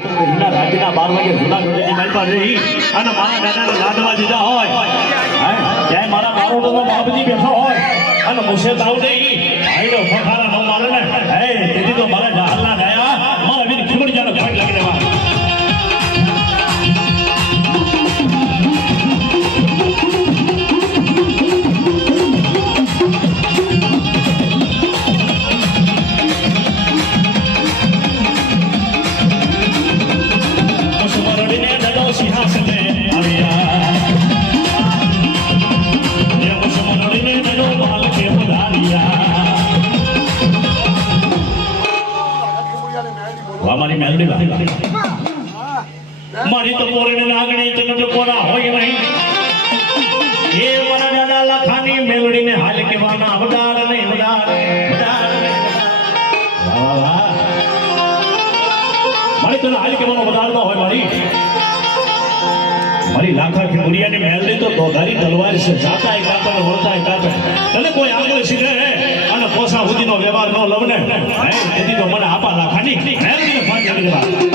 એના રાતના 12 વાગે જૂનાગઢની માલપા રહી અને મારા દાદાને લાડવા દીધા હોય ત્યાં મારા બારોટોનો બાપજી બેઠો હોય અને મુસે તાવ દઈ આઈડો ફખારા ન મારે ને હે તેથી તો મારા જહાલના ગયા મારા વીર ખીમડીજાનો ઘાટ લાગી દેવા મારી તો પોરને નાગણી તને તો કોના હોય નહીં એ મારા દાદા લખાની મેલડીને હાલ કેવાના વડાડ નહીં વડાડ વાહ વાહ મારી તને હાલ કેવાનો વડાડમાં હોય મારી લાખા કે મુરિયાની મેલડી તો દોધારી તલવાર છે જાતાય કાપે ને વળતાય કાપે તને કોઈ આગળ સીધે અને પોસા સુધીનો વ્યવહાર ન લવને તેથી તો મને આપા લાખાની મેલડીને ફાટ લાગી દેવા